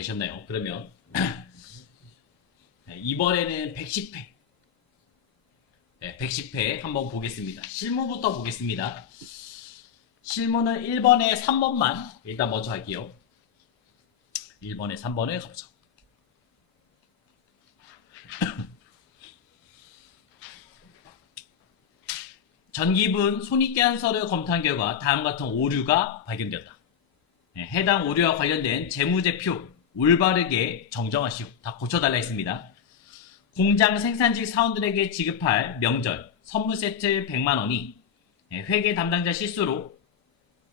되셨나요? 그러면 이번에는 110회 110회 한번 보겠습니다. 실무부터 보겠습니다. 실무는 1번에 3번만 일단 먼저 할게요. 1번에 3번을 가보죠. 전기분 손익계산서를 검토한 결과 다음과 같은 오류가 발견되었다. 해당 오류와 관련된 재무제표 올바르게 정정하시오. 다 고쳐달라 했습니다. 공장 생산직 사원들에게 지급할 명절 선물 세트 100만원이 회계 담당자 실수로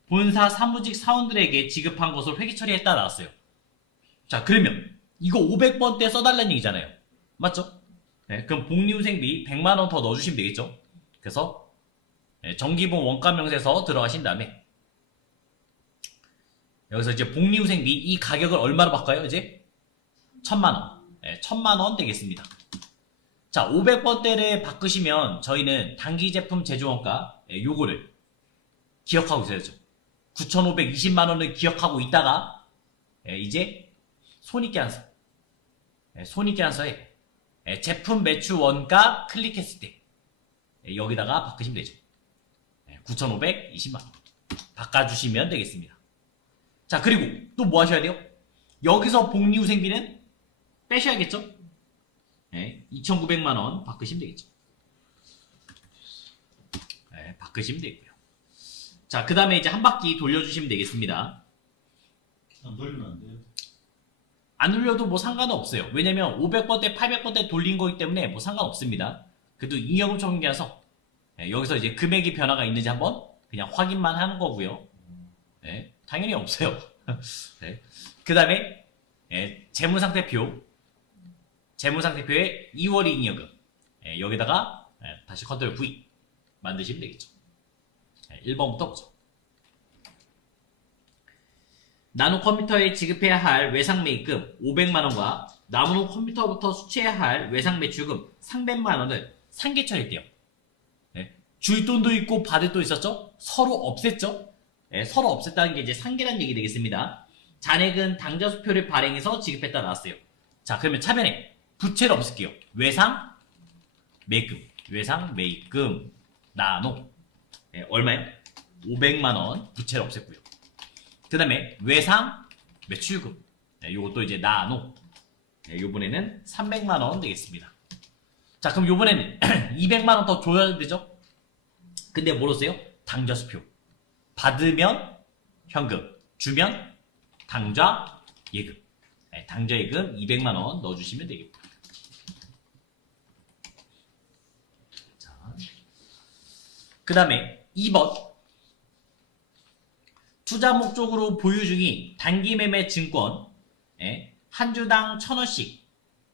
본사 사무직 사원들에게 지급한 것을 회계 처리했다 나왔어요. 자, 그러면 이거 500번 때 써달라는 얘기잖아요. 맞죠? 그럼 복리후생비 100만원 더 넣어주시면 되겠죠? 그래서 정기분 원가명세서 들어가신 다음에 여기서 이제 복리후생비 이 가격을 얼마로 바꿔요? 이제 1000만원 1000만원 되겠습니다. 자, 500번대를 바꾸시면 저희는 단기제품 제조원가 요거를 기억하고 있어야죠. 9,520만원을 기억하고 있다가 이제 손익계산서 손익계산서에 제품 매출 원가 클릭했을 때 여기다가 바꾸시면 되죠. 9,520만원 바꿔주시면 되겠습니다. 자, 그리고 또 뭐 하셔야 돼요? 여기서 복리후생비는 빼셔야겠죠? 2,900만원 바꾸시면 되겠죠. 바꾸시면 되고요. 자, 그 다음에 이제 한 바퀴 돌려주시면 되겠습니다. 안 돌리면 안 돼요? 안 돌려도 뭐 상관은 없어요. 왜냐면 500번대, 800번대 돌린 거기 때문에 뭐 상관없습니다. 그래도 잉여금총계라서 여기서 이제 금액이 변화가 있는지 한번 그냥 확인만 하는 거고요. 당연히 없어요. 그 다음에 재무상태표에 2월 잉여금 여기다가 다시 컨트롤 V 만드시면 되겠죠. 1번부터 보죠. 나노 컴퓨터에 지급해야 할 외상 매입금 500만원과 나노 컴퓨터부터 수취해야 할 외상 매출금 300만원을 상계 처리했대요. 줄 돈도 있고 받을 돈 있었죠? 서로 없앴죠? 서로 없앴다는 게 이제 상계라는 얘기 되겠습니다. 잔액은 당좌수표를 발행해서 지급했다 나왔어요. 자, 그러면 차변에 부채를 없앨게요. 외상 매입금 나노 얼마요? 500만원 부채를 없앴고요. 그 다음에 외상 매출금 요것도 이제 나노 요번에는 300만원 되겠습니다. 자, 그럼 요번에는 200만원 더 줘야 되죠? 근데 뭐로써요? 당좌수표 받으면 현금 주면 당좌 예금 당좌 예금 200만원 넣어주시면 되겠고. 그 다음에 2번 투자 목적으로 보유 중인 단기매매 증권 한 주당 1,000원씩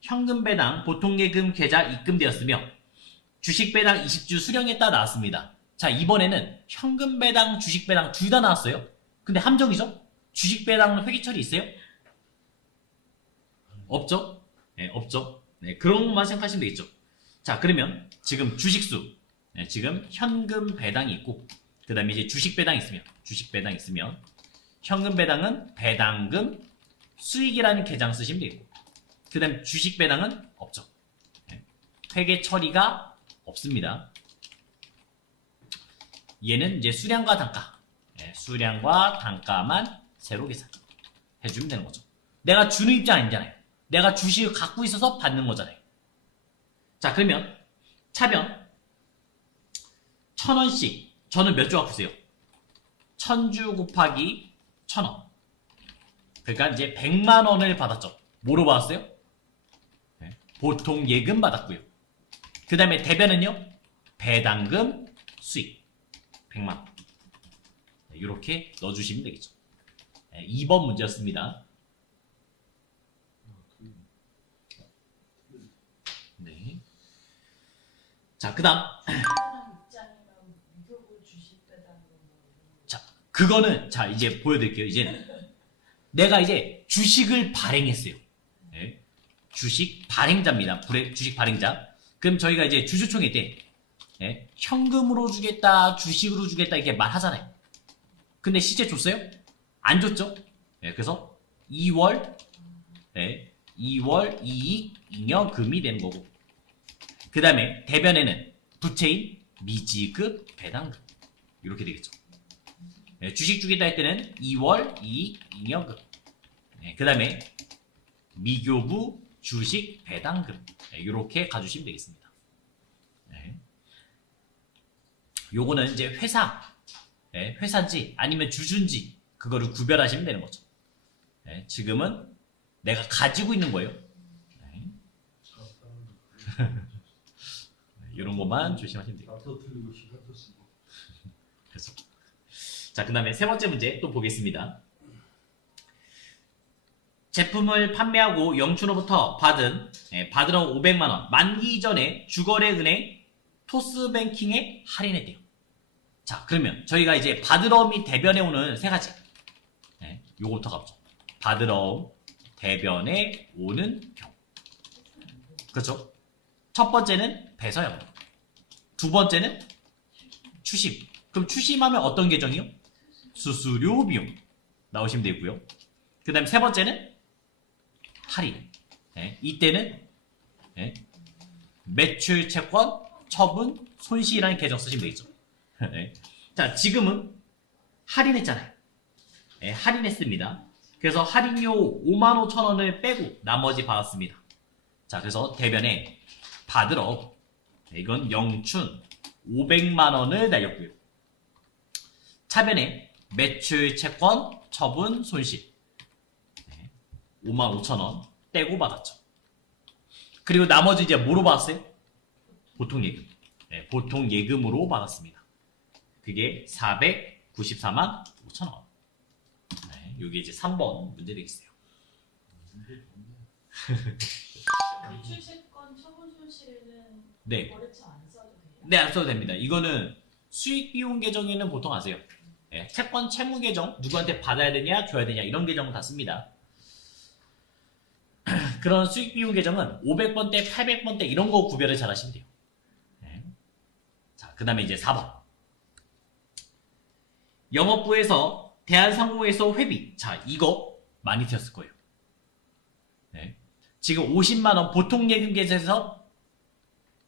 현금 배당 보통예금 계좌 입금되었으며 주식 배당 20주 수령했다 나왔습니다. 자, 이번에는 현금 배당, 주식 배당 둘 다 나왔어요. 근데 함정이죠? 주식 배당은 회계 처리 있어요? 없죠? 없죠. 그런 것만 생각하시면 되겠죠. 자, 그러면 지금 주식수 지금 현금 배당이 있고 그 다음에 이제 주식 배당이 있으면 현금 배당은 배당금 수익이라는 계장 쓰시면 되겠고 그 다음에 주식 배당은 없죠. 회계 처리가 없습니다. 얘는 이제 수량과 단가 수량과 단가만 세로 계산 해주면 되는 거죠. 내가 주는 입장 아니잖아요. 내가 주식을 갖고 있어서 받는 거잖아요. 자, 그러면 차변 1,000원씩 저는 몇 주 갖고 있어요? 1000주 곱하기 1000원 그러니까 이제 100만원을 받았죠. 뭐로 받았어요? 보통 예금 받았고요. 그 다음에 대변은요? 배당금 수익 100만원 이렇게 넣어주시면 되겠죠. 2번 문제였습니다. 네. 자, 그 다음 자, 그거는 자 이제 보여드릴게요. 이제는 내가 이제 주식을 발행했어요. 주식 발행자입니다. 주식 발행자. 그럼 저희가 이제 주주총회 때 현금으로 주겠다, 주식으로 주겠다 이렇게 말하잖아요. 근데 실제 줬어요? 안 줬죠? 그래서 2월 2월 이익 잉여금이 되는 거고, 그 다음에 대변에는 부채인 미지급 배당금 이렇게 되겠죠. 주식 주겠다 할 때는 2월 이익 잉여금, 그 다음에 미교부 주식 배당금 이렇게 가주시면 되겠습니다. 요거는 이제 회사인지 아니면 주주인지 그거를 구별하시면 되는 거죠. 지금은 내가 가지고 있는 거예요. 이런 것만 조심하시면 돼요. 다 틀리고 시간 쓰고. 그래서 자, 그 다음에 세 번째 문제 또 보겠습니다. 제품을 판매하고 영춘으로부터 받으러 500만원 만기 전에 주거래은행 토스뱅킹에 할인했대요. 자, 그러면 저희가 이제 받으러 및 대변에 오는 세 가지, 요거부터 가보죠. 받으러 대변에 오는 경우, 그렇죠? 첫 번째는 배서양, 두 번째는 추심. 그럼 추심하면 어떤 계정이요? 수수료 비용 나오시면 되고요. 그 다음에 세 번째는 할인. 이때는 매출 채권 처분 손실이라는 계정 쓰시면 되겠죠. 자, 지금은 할인했잖아요. 할인했습니다. 그래서 할인료 55,000원을 빼고 나머지 받았습니다. 자, 그래서 대변에 받으러 이건 영춘 500만원을 날렸고요. 차변에 매출 채권 처분 손실 55,000원 떼고 받았죠. 그리고 나머지 이제 뭐로 받았어요? 보통 예금. 보통 예금으로 받았습니다. 그게 494만 5천원. 여기 이제 3번 문제 되겠어요. 매출 채권 처분 손실에는 네. 거래처 안 써도 돼요? 네, 안 써도 됩니다. 이거는 수익 비용 계정에는 보통 아세요. 채권 채무 계정, 누구한테 받아야 되냐, 줘야 되냐, 이런 계정은 다 씁니다. 그런 수익 비용 계정은 500번대, 800번대 이런 거 구별을 잘 하시면 돼요. 자, 그 다음에 이제 4번. 영업부에서 대한상공회에서 회비. 자, 이거 많이 튀었을 거예요. 지금 50만원 보통 예금 계좌에서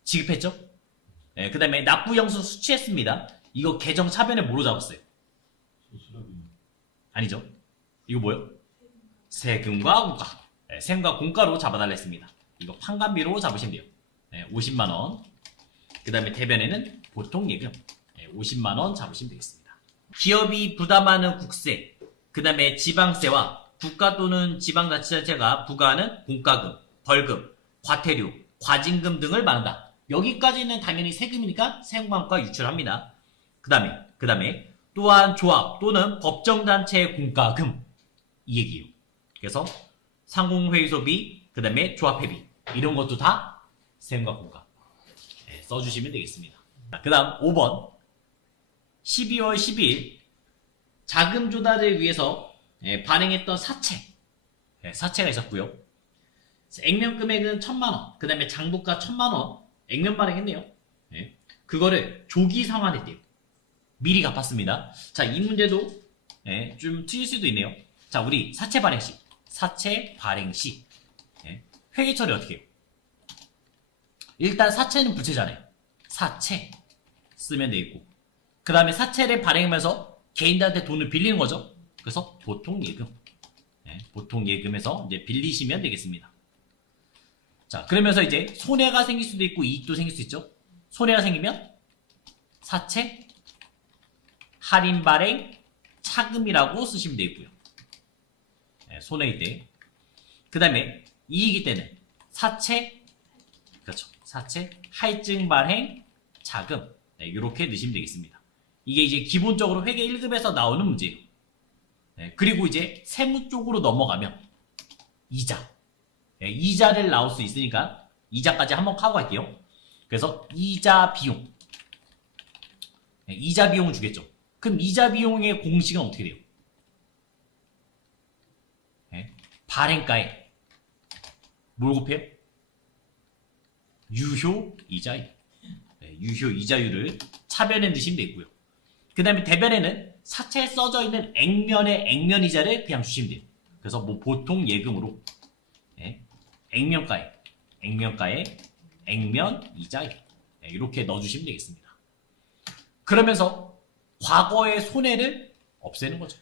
지급했죠? 그 다음에 납부 영수 수취했습니다. 이거 계정 차변에 뭐로 잡았어요? 수수료비. 아니죠? 이거 뭐요? 세금과 공가. 세금과 공가로 잡아달라 했습니다. 이거 판관비로 잡으시면 돼요. 50만원. 그 다음에 대변에는 보통 예금 50만원 잡으시면 되겠습니다. 기업이 부담하는 국세, 그 다음에 지방세와 국가 또는 지방자치단체가 부과하는 공과금, 벌금, 과태료, 과징금 등을 말한다. 여기까지는 당연히 세금이니까 세금과가 유출합니다. 그 다음에 또한 조합 또는 법정단체의 공과금, 이 얘기예요. 그래서 상공회의소비, 그 다음에 조합회비 이런 것도 다 세금과 공과 써주시면 되겠습니다. 그 다음 5번 12월 12일 자금 조달을 위해서 발행했던 사채가 있었고요. 액면 금액은 1,000만원, 그 다음에 장부가 1,000만원 액면 발행했네요. 그거를 조기 상환했대요. 미리 갚았습니다. 자, 이 문제도 좀 틀릴 수도 있네요. 자, 우리 사채 발행 시 회계 처리 어떻게 해요? 일단 사채는 부채잖아요. 사채 쓰면 되겠고, 그 다음에 사채를 발행하면서 개인들한테 돈을 빌리는 거죠. 그래서 보통 예금, 보통 예금에서 이제 빌리시면 되겠습니다. 자, 그러면서 이제 손해가 생길 수도 있고 이익도 생길 수 있죠. 손해가 생기면 사채 할인 발행 차금이라고 쓰시면 되고요. 손해일 때. 그 다음에 이익일 때는 사채, 그렇죠. 사채 할증 발행 자금, 이렇게 넣으시면 되겠습니다. 이게 이제 기본적으로 회계 1급에서 나오는 문제예요. 그리고 이제 세무 쪽으로 넘어가면 이자, 이자를 나올 수 있으니까 이자까지 한번 하고 갈게요. 그래서 이자 비용, 이자 비용을 주겠죠. 그럼 이자 비용의 공식은 어떻게 돼요? 발행가에 뭘 곱해요? 유효 이자율. 유효 이자율을 차변에 넣으시면 되고요. 그 다음에 대변에는 사채에 써져 있는 액면의 액면 이자를 그냥 주시면 돼요. 그래서 뭐 보통 예금으로 예, 액면가액, 액면가액, 액면 이자액. 예, 이렇게 넣어주시면 되겠습니다. 그러면서 과거의 손해를 없애는 거죠.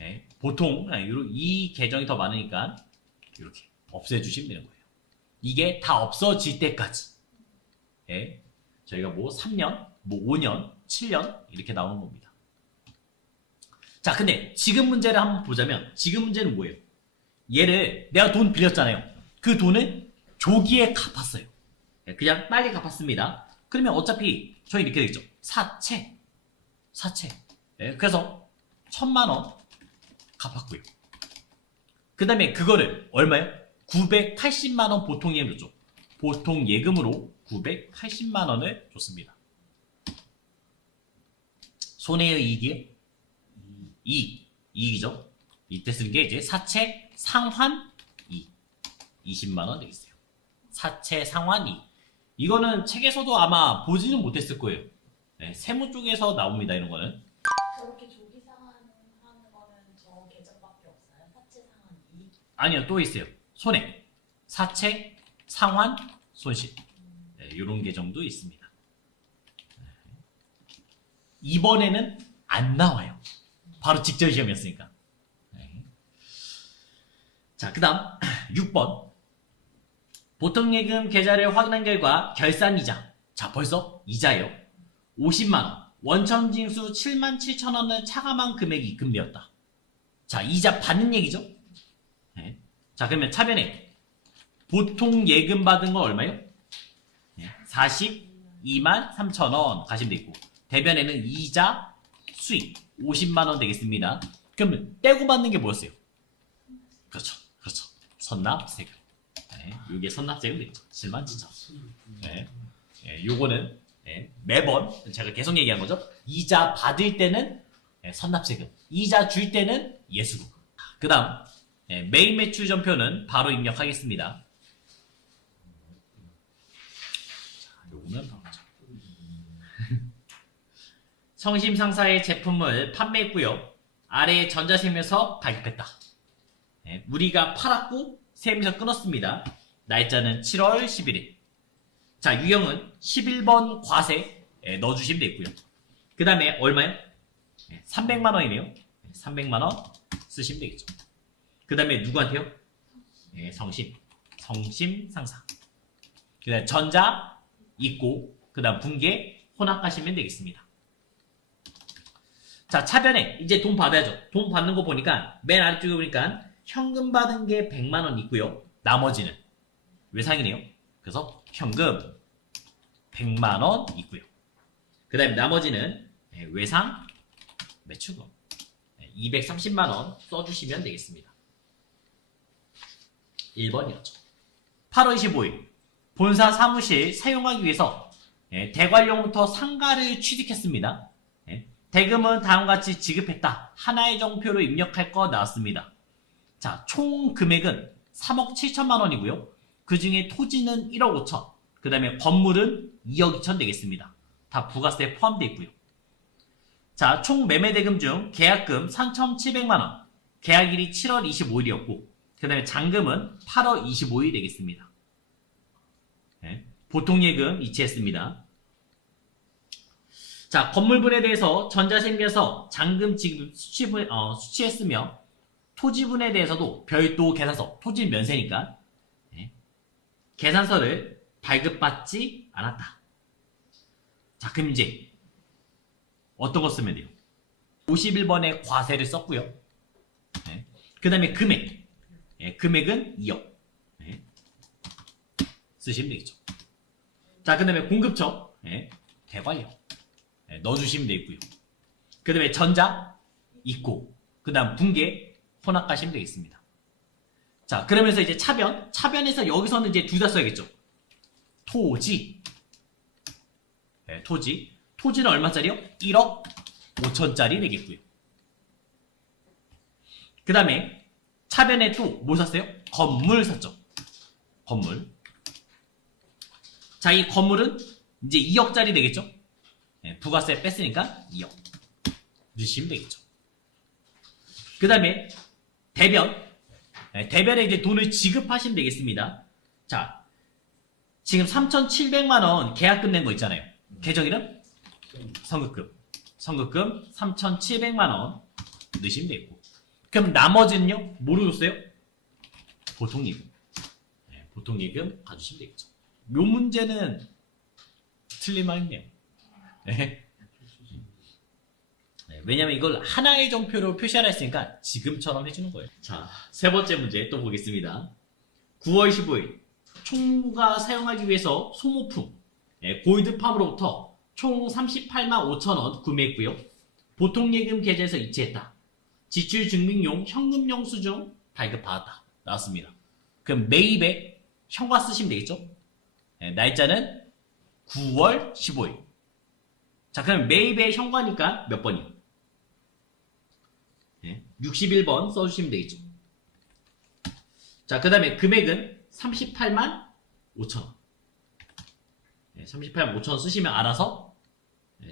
예, 보통 이 계정이 더 많으니까 이렇게 없애주시면 되는 거예요. 이게 다 없어질 때까지. 예, 저희가 뭐 3년, 뭐 5년, 7년 이렇게 나오는 겁니다. 자, 근데 지금 문제를 한번 보자면 지금 문제는 뭐예요? 얘를 내가 돈 빌렸잖아요. 그 돈을 조기에 갚았어요. 예, 그냥 빨리 갚았습니다. 그러면 어차피 저희 이렇게 되겠죠. 사채. 예, 그래서 1,000만 원 갚았고요. 그 다음에 그거를 얼마요? 980만 원 보통 예금 줬죠. 보통 예금으로 980만 원을 줬습니다. 손해의 이익이요? 이익이죠. 이때 쓴 게 이제 사채 상환 이익 20만 원 되겠어요. 사채 상환 이익. 이거는 책에서도 아마 보지는 못했을 거예요. 네, 세무 쪽에서 나옵니다. 이런 거는. 저렇게 조기 상환하는 거는 저 계정밖에 없어요. 사채 상환 2. 아니요, 또 있어요. 손해, 사채, 상환, 손실. 네, 이런 계정도 있습니다. 이번에는 안 나와요. 바로 직전 시험이었으니까. 네. 자, 그 다음 6번. 보통예금 계좌를 확인한 결과 결산이자. 자, 벌써 이자예요. 50만원. 원천징수 77,000원을 차감한 금액이 입금되었다. 자, 이자 받는 얘기죠. 네. 자, 그러면 차변에 보통 예금 받은 거 얼마요? 네. 423,000원 가시면 되겠고, 대변에는 이자 수익 50만원 되겠습니다. 그러면 떼고 받는 게 뭐였어요? 그렇죠. 선납세금. 네. 이게 선납세금 되겠죠. 77,000원. 네. 네. 요거는 네. 매번 제가 계속 얘기한 거죠. 이자 받을 때는 네. 선납세금, 이자 줄 때는 예수금. 그 다음 네. 메인 매출 전표는 바로 입력하겠습니다. 자, 요거는 바로 성심상사의 제품을 판매했고요. 아래에 전자세무에서 발급했다. 네, 우리가 팔았고 세무에서 끊었습니다. 날짜는 7월 11일. 자, 유형은 11번 과세 넣어주시면 되고요. 그 다음에 얼마요? 300만 원이네요. 300만 원 쓰시면 되겠죠. 그 다음에 누구한테요? 네, 성심상사. 그 다음에 전자 있고, 그 다음 분계 혼합하시면 되겠습니다. 자, 차변에 이제 돈 받아야죠. 돈 받는 거 보니까 맨 아래쪽에 보니까 현금 받은 게 100만 원 있고요. 나머지는 외상이네요. 그래서 현금 100만 원 있고요. 그 다음에 나머지는 외상 매출금 230만 원 써주시면 되겠습니다. 1번이었죠. 8월 25일 본사 사무실 사용하기 위해서 대관료부터 상가를 취득했습니다. 대금은 다음과 같이 지급했다. 하나의 정표로 입력할 거 나왔습니다. 자, 총 금액은 3억 7천만 원이고요. 그 중에 토지는 1억 5천, 그 다음에 건물은 2억 2천 되겠습니다. 다 부가세 포함되어 있고요. 자, 총 매매 대금 중 계약금 3,700만 원, 계약일이 7월 25일이었고, 그 다음에 잔금은 8월 25일 되겠습니다. 네, 보통예금 이체했습니다. 자, 건물분에 대해서 전자세무에서 잔금 지급 수취했으며 토지분에 대해서도 별도 계산서, 토지 면세니까 계산서를 발급받지 않았다. 자, 그럼 이제 어떤 거 쓰면 돼요? 51번에 과세를 썼고요. 그 다음에 금액. 금액은 2억. 쓰시면 되겠죠. 자, 그 다음에 공급처. 대관료. 넣어주시면 되겠고요. 그 다음에 전자 있고, 그 다음 분계 혼합하시면 되겠습니다. 자, 그러면서 이제 차변에서 여기서는 이제 둘 다 써야겠죠. 토지. 토지는 얼마짜리요? 1억 5천짜리 되겠고요. 그 다음에 차변에 또 뭐 샀어요? 건물 샀죠. 건물. 자, 이 건물은 이제 2억짜리 되겠죠? 부가세 뺐으니까 2억 넣으시면 되겠죠. 그 다음에 대변 대변에 이제 돈을 지급하시면 되겠습니다. 자, 지금 3,700만 원 계약금 낸 거 있잖아요. 계정 이름? 선급금. 선급금 3,700만 원 넣으시면 되고. 그럼 나머지는요? 뭐로 줬어요? 보통예금. 보통예금 가주시면 되겠죠. 요 문제는 틀릴만 했네요. 왜냐면 이걸 하나의 점표로 표시하라 했으니까 지금처럼 해주는 거예요. 자, 세 번째 문제 또 보겠습니다. 9월 15일 총무가 사용하기 위해서 소모품 골드팜으로부터 총 38만 5천 원 구매했고요. 보통예금 계좌에서 이체했다. 지출 증빙용 현금용 수중 발급받았다. 나왔습니다. 그럼 매입에 현과 쓰시면 되겠죠? 날짜는 9월 15일. 자, 그럼 매입의 현과니까 몇 번이요? 61번 써주시면 되겠죠. 자, 그 다음에 금액은 38만 5천원. 38만 5천원 쓰시면 알아서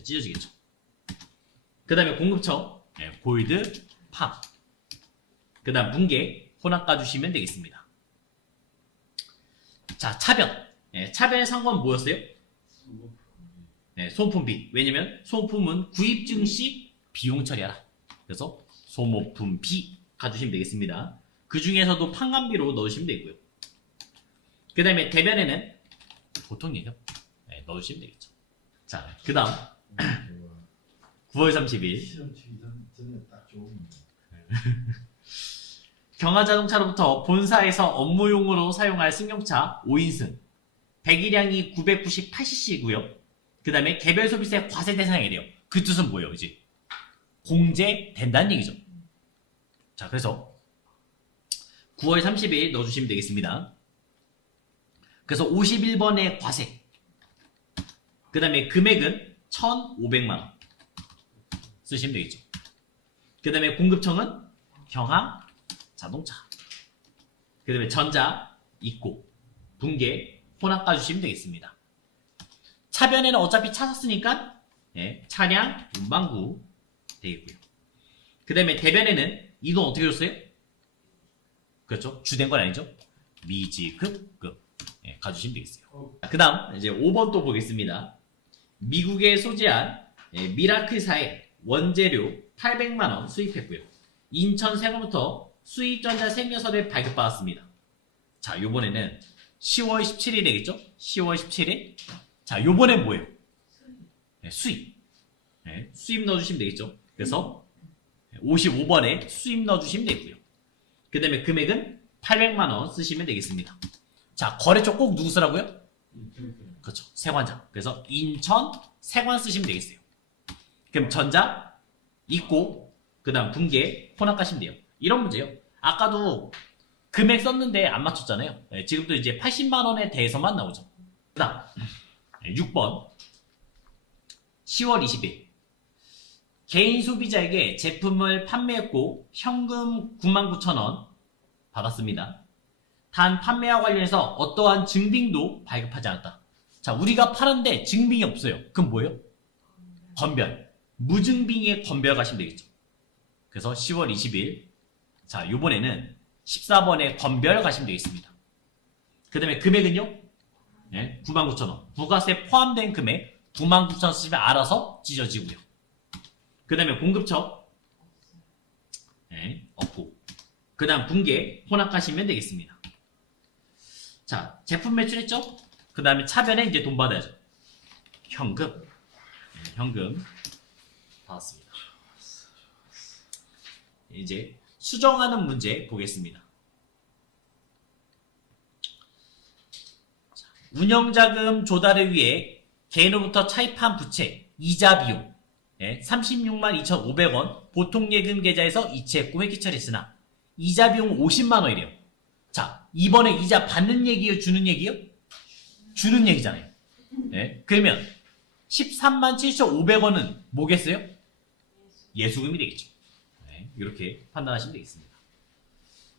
찢어지겠죠. 그 다음에 공급처, 골드, 팜. 그 다음 분계, 혼합 까주시면 되겠습니다. 자, 차변. 차변의 상관은 뭐였어요? 소모품비. 왜냐면 소모품은 구입 증시 비용 처리하라. 그래서 소모품비 가주시면 되겠습니다. 그 중에서도 판관비로 넣으시면 되고요. 그 다음에 대변에는 보통예금 넣으시면 되겠죠. 자, 그 다음 9월 30일 시험 치기 전에 딱 좋은 경하자동차로부터 본사에서 업무용으로 사용할 승용차 5인승 배기량이 998cc고요. 그 다음에 개별 소비세 과세 대상이래요. 그 뜻은 뭐예요? 이제 공제된다는 얘기죠. 자, 그래서 9월 30일 넣어주시면 되겠습니다. 그래서 51번의 과세. 그 다음에 금액은 1,500만원 쓰시면 되겠죠. 그 다음에 공급청은 경하자동차. 그 다음에 전자, 입고, 분계, 혼합 까주시면 되겠습니다. 차변에는 어차피 차 샀으니까 차량, 운반구 되겠고요. 그 다음에 대변에는 이 돈 어떻게 줬어요? 그렇죠. 주된 건 아니죠. 미지급금 가주시면 되겠어요. 그 다음 이제 5번 또 보겠습니다. 미국에 소재한 미라클사의 원재료 800만원 수입했고요. 인천 세관부터 수입전자 생녀서를 발급받았습니다. 자, 요번에는 10월 17일 되겠죠? 10월 17일. 자, 요번엔 뭐예요? 수입. 수입 넣어주시면 되겠죠? 그래서 55번에 수입 넣어주시면 되고요. 그 다음에 금액은 800만원 쓰시면 되겠습니다. 자, 거래처 꼭 누구 쓰라고요? 그렇죠. 세관장. 그래서 인천 세관 쓰시면 되겠어요. 그럼 전자, 입고, 그 다음 분계, 혼합 가시면 돼요. 이런 문제요. 아까도 금액 썼는데 안 맞췄잖아요. 지금도 이제 80만원에 대해서만 나오죠. 그 다음 6번 10월 20일 개인 소비자에게 제품을 판매했고 현금 99,000원 받았습니다. 단 판매와 관련해서 어떠한 증빙도 발급하지 않았다. 자, 우리가 팔았는데 증빙이 없어요. 그럼 뭐예요? 건별. 무증빙의 건별 가시면 되겠죠. 그래서 10월 20일. 자, 요번에는 14번에 건별 가시면 되겠습니다. 그 다음에 금액은요? 99,000원. 부가세 포함된 금액 99,000원 쓰시면 알아서 찢어지고요. 그 다음에 공급처 없고. 그 다음 분계 혼합 가시면 되겠습니다. 자, 제품 매출했죠? 그 다음에 차변에 이제 돈 받아야죠. 현금. 현금 받았습니다. 이제 수정하는 문제 보겠습니다. 운영자금 조달을 위해 개인으로부터 차입한 부채, 이자 비용 36만 2,500원 보통예금 계좌에서 이체했고 회기 처리했으나 이자 비용 50만 원이래요. 자, 이번에 이자 받는 얘기요? 주는 얘기요? 주는 얘기잖아요. 그러면 13만 7,500원은 뭐겠어요? 예수금이 되겠죠. 이렇게 판단하시면 되겠습니다.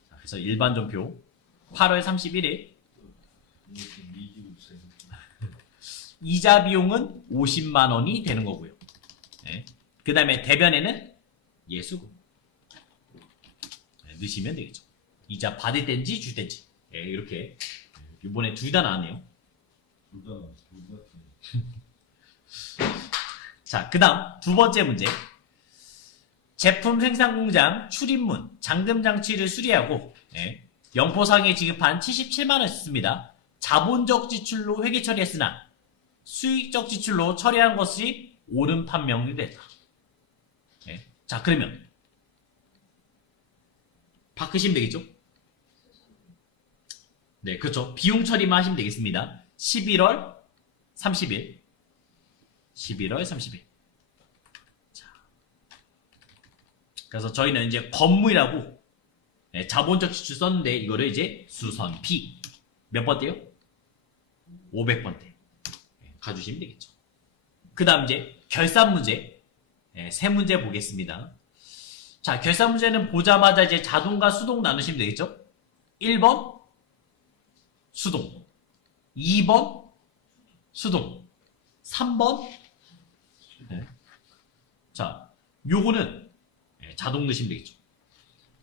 자, 그래서 일반 전표 8월 31일 이자 비용은 50만 원이 되는 거고요. 그 다음에 대변에는 예수금 넣으시면 되겠죠. 이자 받을 땐지 줄 땐지. 예, 이렇게 이번에 둘 다 나왔네요. 둘다 둘다 자, 그 다음 두 번째 문제. 제품 생산 공장 출입문, 잠금 장치를 수리하고 영포상에 지급한 77만 원 썼습니다. 자본적 지출로 회계 처리했으나 수익적 지출로 처리한 것이 옳은 판명이 됐다. 자, 그러면 바꾸시면 되겠죠? 네, 그렇죠. 비용 처리만 하시면 되겠습니다. 11월 30일. 11월 30일. 자. 그래서 저희는 이제 건물이라고 자본적 지출 썼는데 이거를 이제 수선피. 몇 번대요? 500번대. 가주시면 되겠죠. 그 다음 이제 결산 문제. 세 문제 보겠습니다. 자, 결산 문제는 보자마자 이제 자동과 수동 나누시면 되겠죠? 1번 수동, 2번 수동, 3번 자, 요거는 자동 넣으시면 되겠죠.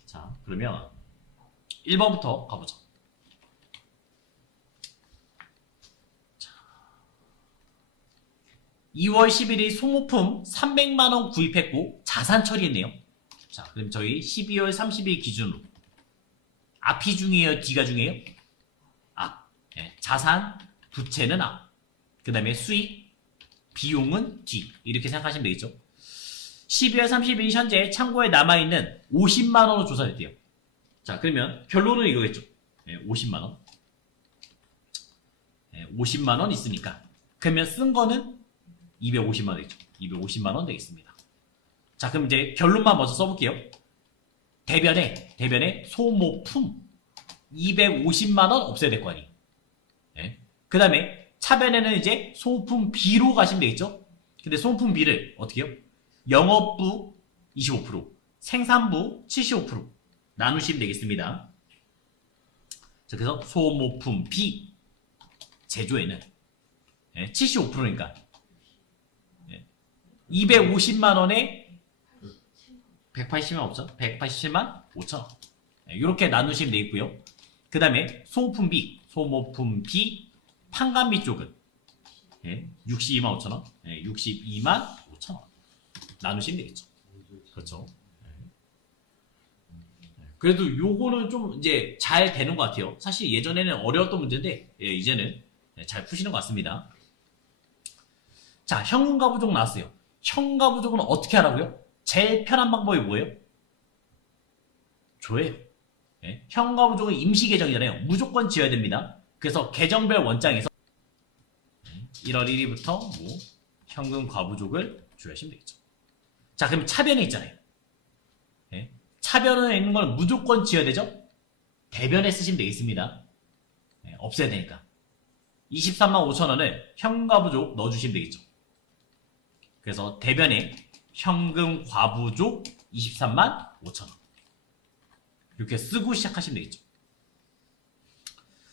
자, 그러면 1번부터 가보죠. 자, 2월 11일 소모품 300만원 구입했고 자산 처리했네요. 자, 그럼 저희 12월 30일 기준으로 앞이 중이에요? 뒤가 중이에요? 앞. 자산, 부채는 앞. 그 다음에 수익, 비용은 뒤. 이렇게 생각하시면 되겠죠. 12월 30일 현재 창고에 남아있는 50만원으로 조사됐대요. 자, 그러면 결론은 이거겠죠. 50만원. 50만원 있으니까. 그러면 쓴 거는 250만원 되겠죠. 250만원 되겠습니다. 자, 그럼 이제 결론만 먼저 써볼게요. 대변에 소모품 250만원 없애야 될 거 아니에요. 그 다음에 차변에는 이제 소모품 B로 가시면 되겠죠. 근데 소모품 B를 어떻게 해요? 영업부 25%, 생산부 75% 나누시면 되겠습니다. 자, 그래서 소모품 B 제조에는 75%니까 250만원에 180만 없죠? 187만 5천원. 이렇게 나누시면 되겠고요. 그 다음에 소모품 B 판관비 쪽은 62만 5천원, 62만 5천원 나누시면 되겠죠. 그렇죠. 그래도 요거는 좀 이제 잘 되는 것 같아요. 사실 예전에는 어려웠던 문제인데 이제는 잘 푸시는 것 같습니다. 자, 현금과 부족 나왔어요. 현금과 부족은 어떻게 하라고요? 제일 편한 방법이 뭐예요? 조예요. 현금과 부족은 임시 계정이잖아요. 무조건 지어야 됩니다. 그래서 계정별 원장에서 1월 1일부터 뭐 현금 과부족을 조회하시면 되겠죠. 자, 그럼 차변에 있잖아요. 차변에 있는 건 무조건 지어야 되죠? 대변에 쓰시면 되겠습니다. 없애야 되니까. 23만 5천원을 현금 과부족 넣어주시면 되겠죠. 그래서 대변에 현금 과부족 23만 5천원 이렇게 쓰고 시작하시면 되겠죠.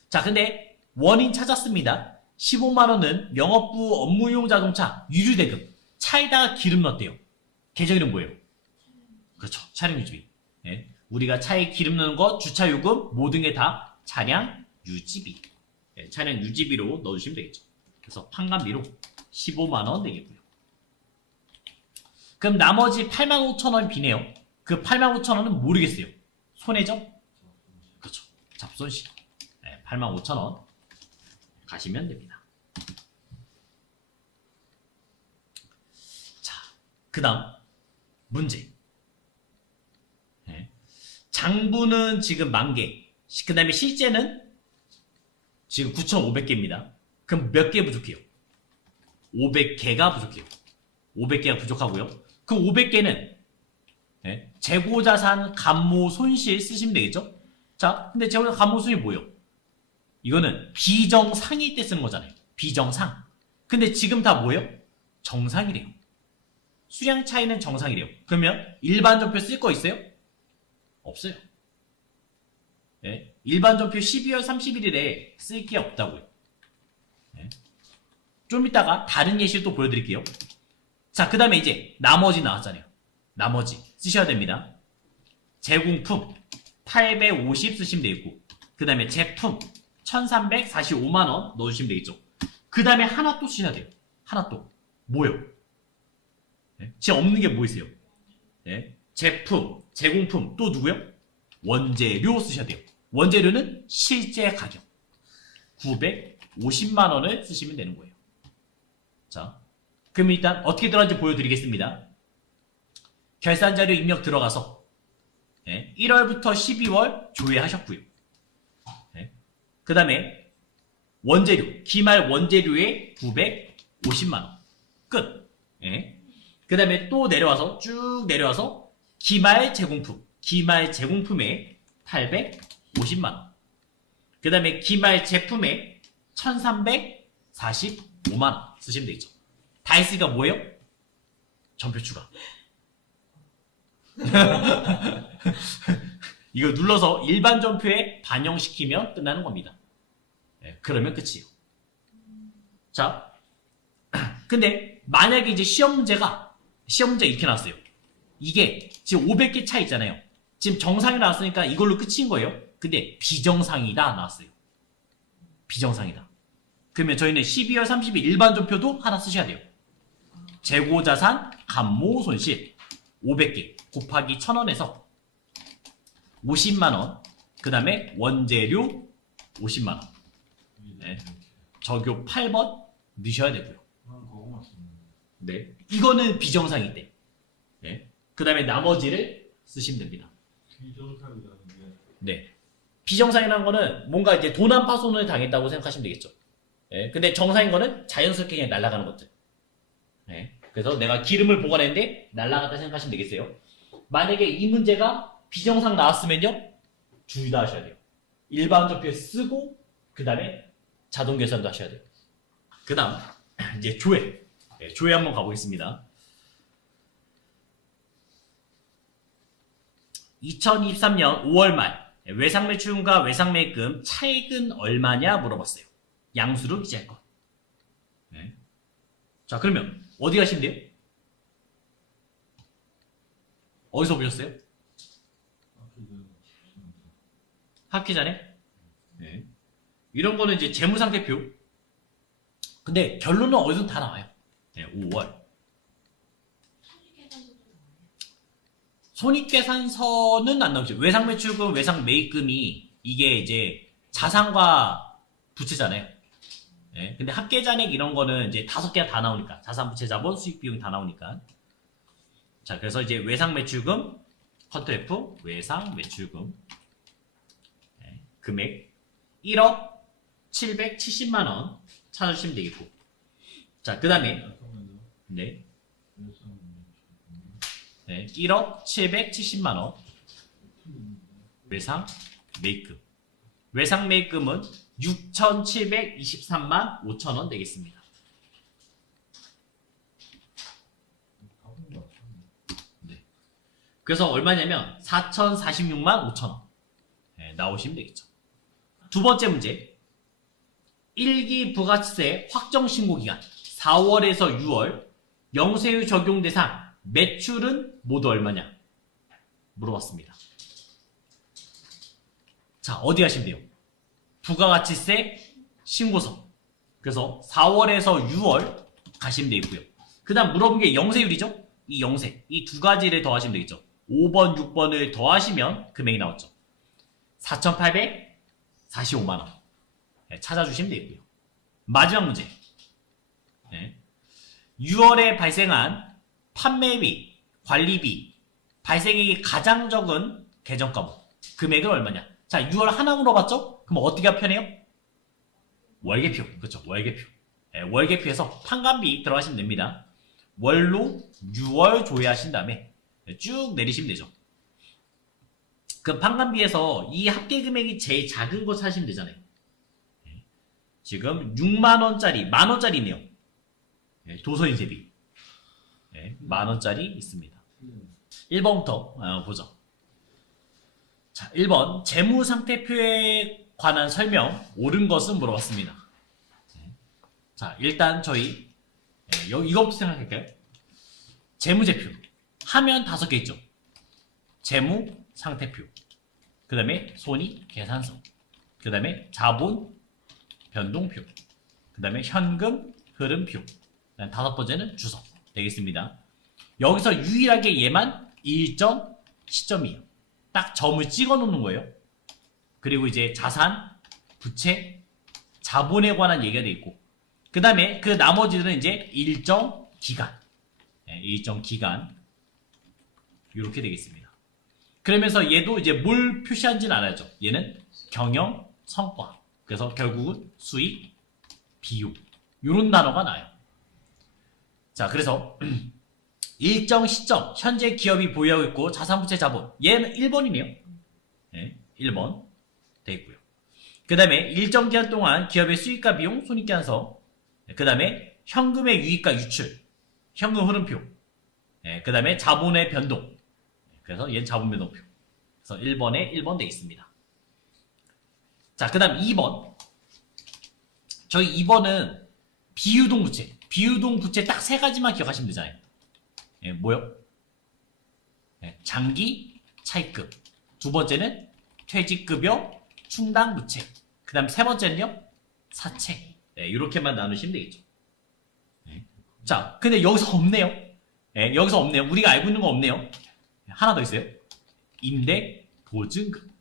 자, 근데 원인 찾았습니다. 15만원은 영업부 업무용 자동차 유류대금 차에다가 기름 넣었대요. 계정 이름 뭐예요? 그렇죠. 차량 유지비. 우리가 차에 기름 넣는 거 주차요금 모든 게 다 차량 유지비. 차량 유지비로 넣어주시면 되겠죠. 그래서 판관비로 15만원 되겠고요. 그럼 나머지 8만 5천원 비네요. 그 8만 5천원은 모르겠어요. 손해죠? 그렇죠. 잡손실. 8만 5천원 가시면 됩니다. 자, 그 다음 문제. 장부는 지금 10,000개. 그 다음에 실제는 지금 9,500개입니다. 그럼 몇 개 부족해요? 500개가 부족해요. 500개가 부족하고요. 그 500개는 재고자산 감모 손실 쓰시면 되겠죠? 자, 근데 재고자산 감모 손실이 뭐예요? 이거는 비정상일 때 쓰는 거잖아요. 비정상. 근데 지금 다 뭐예요? 정상이래요. 수량 차이는 정상이래요. 그러면 일반 전표 쓸 거 있어요? 없어요. 일반 전표 12월 31일에 쓸 게 없다고요. 좀 이따가 다른 예시를 또 보여드릴게요. 자, 그 다음에 이제 나머지 나왔잖아요. 나머지 쓰셔야 됩니다. 제공품 850 쓰시면 되겠고, 그 다음에 제품 1345만원 넣어주시면 되겠죠. 그 다음에 하나 또 쓰셔야 돼요. 하나 또. 뭐요? 네? 지금 없는 게 뭐 있어요? 네? 제품, 제공품, 또 누구요? 원재료 쓰셔야 돼요. 원재료는 실제 가격 950만원을 쓰시면 되는 거예요. 자, 그럼 일단 어떻게 들어간지 보여드리겠습니다. 결산자료 입력 들어가서 1월부터 12월 조회하셨고요. 그 다음에 원재료, 기말 원재료에 950만원 끝. 그 다음에 또 내려와서 쭉 내려와서 기말 제공품, 기말 제공품에 850만원, 그 다음에 기말 제품에 1345만원 쓰시면 되겠죠. 다 했으니까 뭐예요? 전표 추가. 이거 눌러서 일반 전표에 반영시키면 끝나는 겁니다. 그러면 끝이에요. 자, 근데 만약에 이제 시험 문제 이렇게 나왔어요. 이게 지금 500개 차 있잖아요. 지금 정상이 나왔으니까 이걸로 끝인 거예요. 근데 비정상이다 나왔어요. 비정상이다. 그러면 저희는 12월 30일 일반 전표도 하나 쓰셔야 돼요. 재고자산, 감모, 손실 500개 곱하기 1000원에서 50만원, 그 다음에 원재료 50만원. 적요 8번 넣으셔야 되고요. 그거만 쓰면 네, 이거는 비정상일 때. 그 다음에 나머지를 쓰시면 됩니다. 비정상이라는 게 네, 비정상이라는 거는 뭔가 이제 도난 파손을 당했다고 생각하시면 되겠죠. 근데 정상인 거는 자연스럽게 그냥 날아가는 것들. 그래서 내가 기름을 보관했는데 날아갔다 생각하시면 되겠어요. 만약에 이 문제가 비정상 나왔으면요, 둘 다 하셔야 돼요. 일반 전표에 쓰고 그 다음에 자동 계산도 하셔야 돼요. 그 다음 이제 조회. 조회 한번 가보겠습니다. 2023년 5월 말 외상매출금과 외상매입금 차익은 얼마냐 물어봤어요. 양수로 기재할 것. 자, 그러면 어디 가시면 돼요? 어디서 보셨어요? 학기 전에? 이런 거는 이제 재무상태표. 근데 결론은 어디서 다 나와요. 5월. 손익계산서는 안 나오죠. 외상매출금, 외상매입금이 이게 이제 자산과 부채잖아요. 근데 합계잔액 이런 거는 이제 5개가 다 나오니까. 자산, 부채, 자본, 수익, 비용이 다 나오니까. 자, 그래서 이제 외상매출금, 컨트롤 F, 외상매출금. 금액 1억 770만원 찾아주시면 되겠고. 자, 그 다음에, 잠깐만요. 네. 외상 1억 770만원. 외상 매입금. 외상 매입금은 6,723만 5천원 되겠습니다. 네. 그래서 얼마냐면 4,046만 5천원. 나오시면 되겠죠. 두 번째 문제. 1기 부가치세 확정 신고 기간 4월에서 6월 영세유 적용 대상 매출은 모두 얼마냐 물어봤습니다. 자, 어디 하시면 돼요? 부가가치세 신고서. 그래서 4월에서 6월 가시면 되겠고요. 그 다음 물어본 게 영세율이죠? 이 영세, 이 두 가지를 더하시면 되겠죠. 5번, 6번을 더하시면 금액이 나왔죠. 4,845만원 찾아주시면 되고요. 마지막 문제. 6월에 발생한 판매비, 관리비, 발생액이 가장 적은 계정 과목 금액은 얼마냐? 자, 6월 하나 물어봤죠? 그럼 어떻게 하면 편해요? 월계표. 그렇죠, 월계표. 월계표에서 판관비 들어가시면 됩니다. 월로 6월 조회하신 다음에 쭉 내리시면 되죠. 그 판관비에서 이 합계 금액이 제일 작은 거 사시면 되잖아요. 지금 6만원짜리, 만원짜리네요. 도서인쇄비. 만원짜리 있습니다. 1번부터 보죠. 자, 1번 재무상태표에 관한 설명 옳은 것은 물어봤습니다. 자, 일단 저희 이거부터 생각할까요? 재무제표 하면 5개 있죠. 재무상태표. 그 다음에 손익 계산서, 그 다음에 자본 변동표, 그 다음에 현금 흐름표, 그다음 다섯 번째는 주석 되겠습니다. 여기서 유일하게 얘만 일정 시점이에요. 딱 점을 찍어 놓는 거예요. 그리고 이제 자산, 부채, 자본에 관한 얘기가 돼 있고, 그 다음에 그 나머지들은 이제 일정 기간, 일정 기간 이렇게 되겠습니다. 그러면서 얘도 이제 뭘 표시한지는 알아야죠. 얘는 경영 성과. 그래서 결국은 수익, 비용 이런 단어가 나요. 자, 그래서 일정 시점 현재 기업이 보유하고 있고 자산, 부채, 자본 얘는 1번이네요. 네, 1번 돼 있고요. 그 다음에 일정 기간 동안 기업의 수익과 비용, 손익계산서, 그 다음에 현금의 유입과 유출, 현금 흐름표, 그 다음에 자본의 변동. 그래서 얘는 자본 변동표. 그래서 1번에 1번 돼 있습니다. 자, 그 다음 2번. 저희 2번은 비유동 부채. 비유동 부채 딱 세 가지만 기억하시면 되잖아요. 뭐요? 장기 차입금. 두 번째는 퇴직급여 충당 부채. 그 다음 세 번째는요? 사채. 이렇게만 나누시면 되겠죠. 자, 근데 여기서 없네요. 여기서 없네요. 우리가 알고 있는 거 없네요. 하나 더 있어요. 임대 보증금.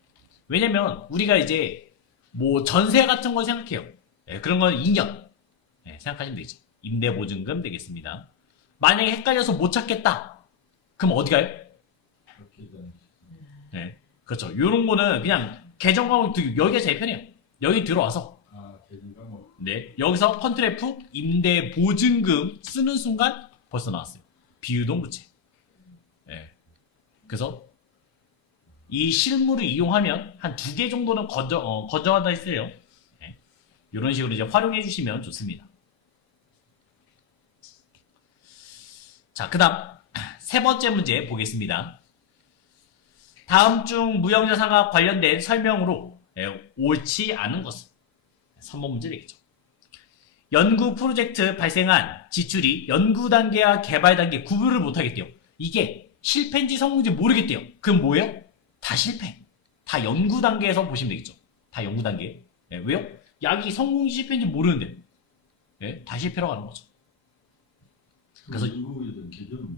왜냐면 우리가 이제 뭐 전세 같은 거 생각해요. 그런 건 2년 생각하시면 되죠. 임대 보증금 되겠습니다. 만약에 헷갈려서 못 찾겠다. 그럼 어디 가요? 그렇죠. 이런 거는 그냥 계정과목 여기가 제일 편해요. 여기 들어와서 여기서 컨트래프 임대 보증금 쓰는 순간 벌써 나왔어요. 비유동 부채. 그래서 이 실물을 이용하면 한 2개 정도는 건져간다 했어요. 이런 식으로 이제 활용해 주시면 좋습니다. 자, 그 다음 세 번째 문제 보겠습니다. 다음 중 무형자산과 관련된 설명으로 옳지 않은 것은 3번 문제 되겠죠. 연구 프로젝트 발생한 지출이 연구 단계와 개발 단계 구분을 못하겠대요. 이게 실패인지 성공인지 모르겠대요. 그럼 뭐예요? 다 실패. 다 연구 단계에서 보시면 되겠죠. 다 연구 단계. 왜요? 약이 성공인지 실패인지 모르는데 다 실패라고 하는 거죠. 그래서 연구비든 계절은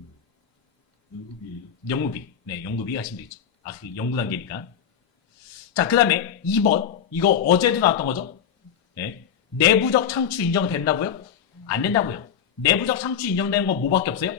연구비예요? 연구비. 연구비 하시면 되겠죠. 그 연구 단계니까. 자, 그 다음에 2번. 이거 어제도 나왔던 거죠. 내부적 창출 인정된다고요? 안 된다고요. 내부적 창출 인정되는 건 뭐밖에 없어요?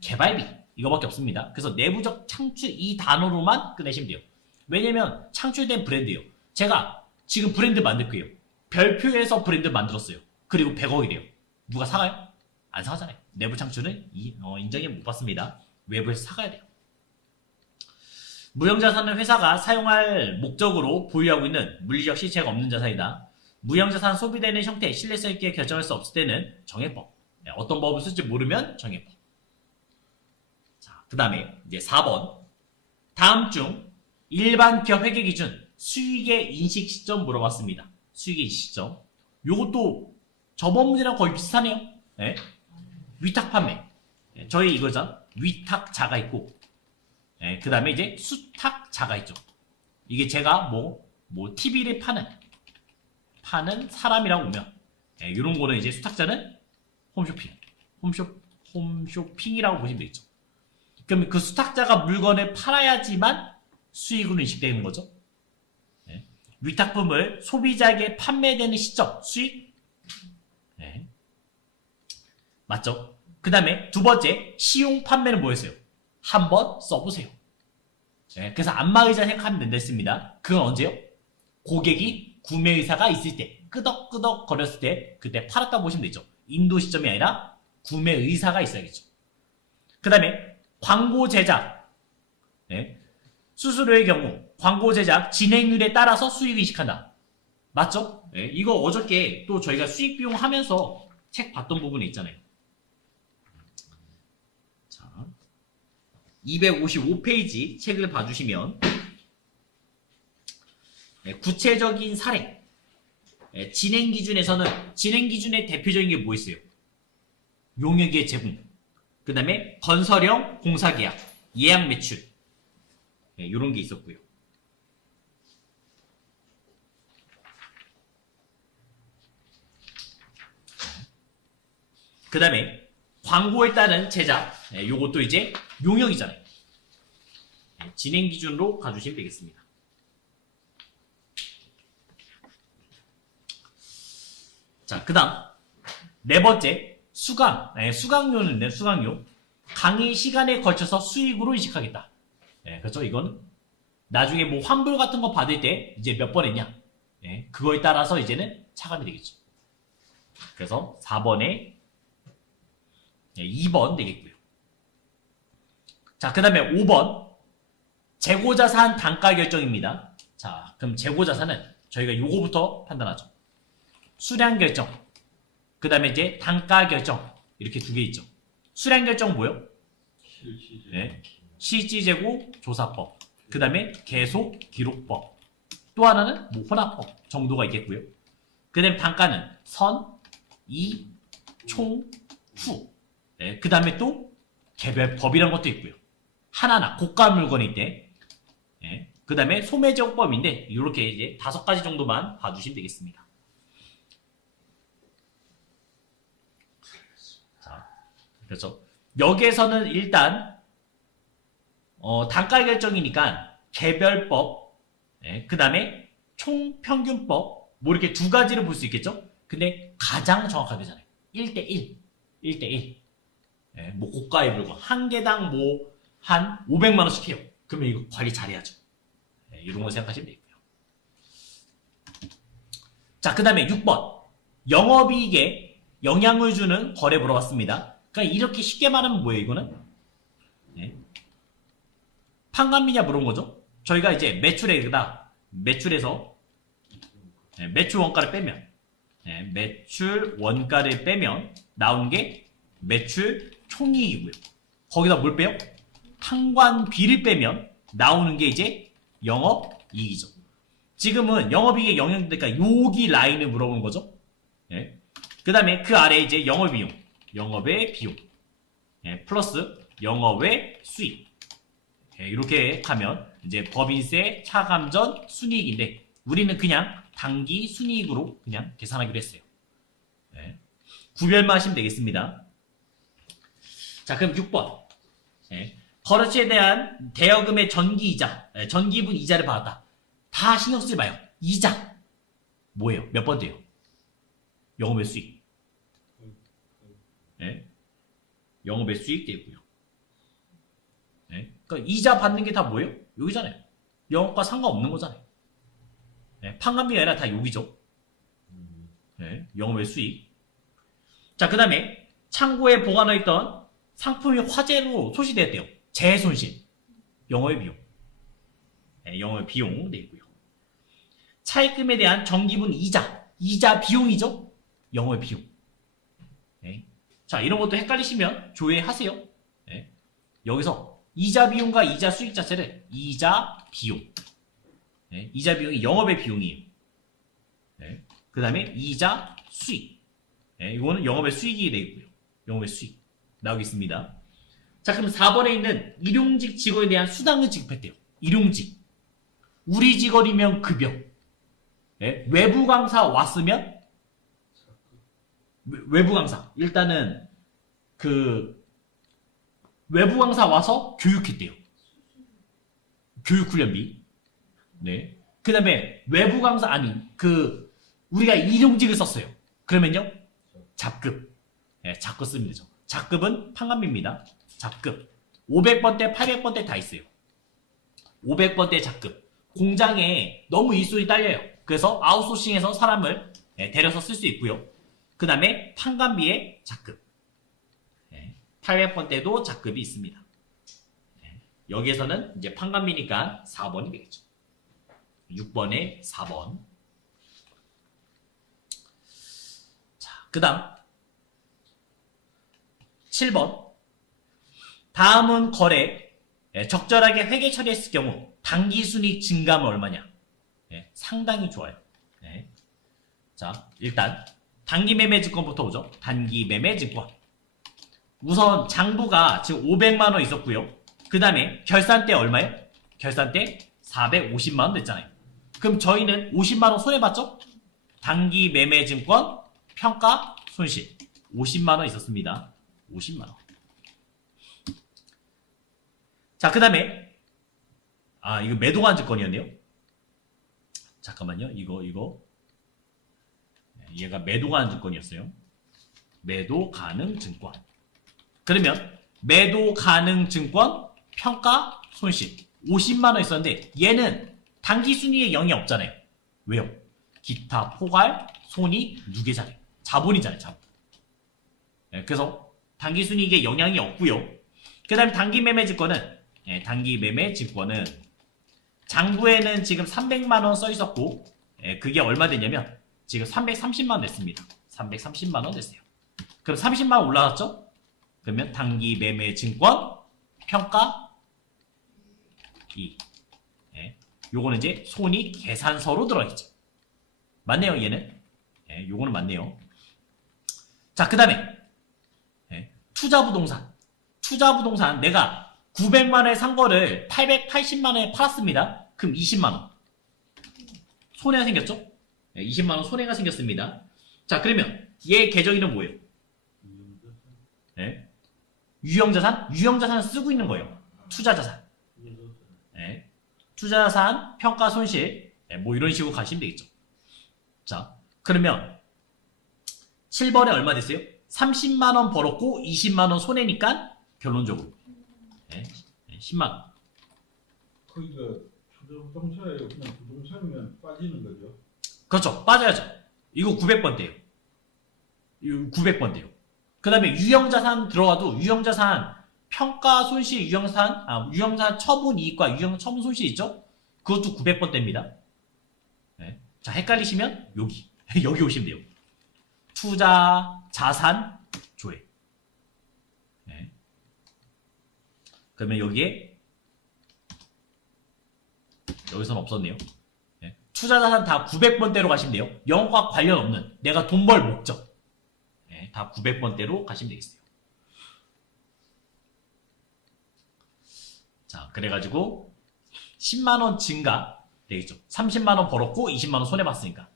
개발비. 이거밖에 없습니다. 그래서 내부적 창출 이 단어로만 끝내시면 돼요. 왜냐면 창출된 브랜드예요. 제가 지금 브랜드 만들 거예요. 별표에서 브랜드 만들었어요. 그리고 100억이래요. 누가 사가요? 안 사가잖아요. 내부 창출은 인정이 못 받습니다. 외부에서 사가야 돼요. 무형자산은 회사가 사용할 목적으로 보유하고 있는 물리적 실체가 없는 자산이다. 무형자산 소비되는 형태, 신뢰성 있게 결정할 수 없을 때는 정해법. 어떤 법을 쓸지 모르면 정해법. 자, 그 다음에 이제 4번. 다음 중 일반 기업 회계 기준 수익의 인식 시점 물어봤습니다. 수익의 인식 시점. 요것도 저번 문제랑 거의 비슷하네요. 위탁 판매. 저희 이거잖아. 위탁자가 있고, 그 다음에 이제 수탁자가 있죠. 이게 제가 TV를 파는 사람이라고 보면, 이런 거는 이제 수탁자는 홈쇼핑. 홈쇼핑이라고 보시면 되겠죠. 그러면 그 수탁자가 물건을 팔아야지만 수익으로 인식되는 거죠. 위탁품을 소비자에게 판매되는 시점, 수익. 맞죠? 그 다음에 두 번째, 시용 판매는 뭐였어요? 한번 써보세요. 그래서 안마의자 생각하면 된다 했습니다. 그건 언제요? 고객이 구매 의사가 있을 때, 끄덕끄덕 거렸을 때, 그때 팔았다고 보시면 되죠. 인도 시점이 아니라 구매 의사가 있어야겠죠. 그 다음에 광고 제작. 수수료의 경우 광고 제작 진행률에 따라서 수익 인식한다. 맞죠? 이거 어저께 또 저희가 수익 비용 하면서 책 봤던 부분이 있잖아요. 자, 255페이지 책을 봐주시면 구체적인 사례. 진행 기준에서는 진행 기준의 대표적인 게 뭐 있어요? 용역의 제공. 그 다음에 건설형 공사계약, 예약 매출. 이런 게 있었고요. 그 다음에 광고에 따른 제작, 요것도 이제 용역이잖아요. 진행 기준으로 가주시면 되겠습니다. 자, 그 다음 네 번째 수강. 수강료는 있네요. 수강료. 강의 시간에 걸쳐서 수익으로 인식하겠다. 그렇죠. 이건 나중에 뭐 환불 같은 거 받을 때 이제 몇 번 했냐. 그거에 따라서 이제는 차감이 되겠죠. 그래서 4번에 2번 되겠고요. 자, 그 다음에 5번 재고자산 단가 결정입니다. 자, 그럼 재고자산은 저희가 요거부터 판단하죠. 수량 결정, 그 다음에 이제 단가 결정, 이렇게 두 개 있죠. 수량 결정 뭐요? 실지재고 조사법, 그 다음에 계속 기록법, 또 하나는 뭐 혼합법 정도가 있겠고요. 그 다음에 단가는 선, 이, 총, 후, 그 다음에 또 개별법이라는 것도 있고요. 하나하나 고가 물건일 때, 그 다음에 소매제공법인데 이렇게 이제 5가지 정도만 봐주시면 되겠습니다. 자, 그렇죠. 여기에서는 일단 단가 결정이니까 개별법, 그 다음에 총평균법, 뭐 이렇게 두 가지를 볼 수 있겠죠. 근데 가장 정확하게잖아요. 1대1, 1대1. 뭐 고가의 물건 한 개당 뭐 한 500만 원씩 해요. 그러면 이거 관리 잘해야죠. 이런 거 생각하시면 되고요. 자, 그 다음에 6번 영업이익에 영향을 주는 거래 물어봤습니다. 그러니까 이렇게 쉽게 말하면 뭐예요? 이거는 판관비냐 물어본 거죠. 저희가 이제 매출액에다 매출에서 매출 원가를 빼면 매출 원가를 빼면 나오는 게 매출 총이익이고요. 거기다 뭘 빼요? 판관비를 빼면 나오는 게 이제 영업이익이죠. 지금은 영업이익에 영향되니까 여기 라인을 물어보는 거죠. 그 다음에 그 아래에 이제 영업비용, 영업의 비용, 플러스 영업의 수익. 이렇게 가면 이제 법인세, 차감전, 순이익인데 우리는 그냥 단기 순이익으로 그냥 계산하기로 했어요. 구별만 하시면 되겠습니다. 자, 그럼 6번. 거래처에 대한 대여금의 전기이자, 전기분 이자를 받았다. 다 신경 쓰지 마요. 이자. 뭐예요? 몇 번 돼요? 영업의 수익. 영업의 수익 되고요. 그러니까 이자 받는 게 다 뭐예요? 여기잖아요. 영업과 상관없는 거잖아요. 판관비가 아니라 다 여기죠. 영업의 수익. 자, 그 다음에 창고에 보관해 있던 상품이 화재로 소실되었대요. 재손실. 영업의 비용. 영업의 비용 되고요. 차입금에 대한 정기분 이자. 이자 비용이죠. 영업의 비용. 자, 이런 것도 헷갈리시면 조회하세요. 여기서 이자 비용과 이자 수익 자체를 이자 비용. 이자 비용이 영업의 비용이에요. 그 다음에 이자 수익. 이거는 영업의 수익이 되고요. 영업의 수익. 나오겠습니다. 자, 그럼 4번에 있는 일용직 직원에 대한 수당을 지급했대요. 일용직. 우리 직원이면 급여. 외부 강사 왔으면 외부 강사. 일단은 그 외부 강사 와서 교육했대요. 교육훈련비. 그 다음에 외부 강사 아니 그 우리가 일용직을 썼어요. 그러면요 잡급. 잡급 쓰면 되죠. 잡급은 판관비입니다. 잡급 500번대 800번대 다 있어요. 500번대 잡급. 공장에 너무 일손이 딸려요. 그래서 아웃소싱해서 사람을 데려서 쓸 수 있고요. 그 다음에 판관비에 잡급. 800번대도 잡급이 있습니다. 여기에서는 이제 판관비니까 4번이 되겠죠. 6번에 4번. 자, 그 다음 7번. 다음은 거래 적절하게 회계 처리했을 경우 당기순이익 증가하면 얼마냐? 상당히 좋아요. 자, 일단 단기매매증권부터 오죠. 단기매매증권. 우선 장부가 지금 500만원 있었고요. 그 다음에 결산 때 얼마예요? 결산 때 450만원 됐잖아요. 그럼 저희는 50만원 손해봤죠? 단기매매증권 평가 손실. 50만 원 있었습니다. 50만 원. 자, 그다음에 이거 매도 가능 증권이었네요. 잠깐만요. 이거 얘가 매도 가능 증권이었어요. 매도 가능 증권. 그러면 매도 가능 증권 평가 손실 50만 원 있었는데 얘는 단기 순이익에 영향이 없잖아요. 왜요? 기타 포괄 손익 누계잖아요. 자본이잖아요. 자본. 네, 그래서 단기 순이익에 영향이 없고요. 그 다음에 단기 매매 증권은 단기 매매 증권은 장부에는 지금 300만 원 써 있었고 그게 얼마 됐냐면 지금 330만 원 됐습니다. 330만 원 됐어요. 그럼 30만 원 올라갔죠? 그러면 단기 매매 증권 평가 2. 요거는 이제 손익 계산서로 들어있죠. 맞네요, 얘는. 요거는 맞네요. 자, 그 다음에 투자부동산. 투자부동산 내가 900만 원에 산 거를 880만 원에 팔았습니다. 그럼 20만 원. 손해가 생겼죠? 20만 원 손해가 생겼습니다. 자, 그러면 얘 계정이는 뭐예요? 유형자산? 유형자산을 쓰고 있는 거예요. 투자자산. 투자자산, 평가 손실. 뭐 이런 식으로 가시면 되겠죠. 자, 그러면 7번에 얼마 됐어요? 30만 원 벌었고 20만 원 손해니까 결론적으로 10만 원. 그러니까 투자부동산에 그냥 부동산이면 빠지는 거죠. 그렇죠. 빠져야죠. 이거 900번대요. 이거 900번대요. 그 다음에 유형자산 들어가도 유형자산 평가 손실 유형자산 처분 이익과 유형 처분 손실 있죠? 그것도 900번대입니다. 자, 헷갈리시면 여기 여기 오시면 돼요. 투자 자산 조회. 그러면 여기에 여기서는 없었네요. 투자 자산 다 900번대로 가시면 돼요. 영어과 관련 없는 내가 돈 벌 목적. 다 900번대로 가시면 되겠어요. 자, 그래가지고 10만원 증가 되겠죠. 30만원 벌었고 20만원 손해봤으니까.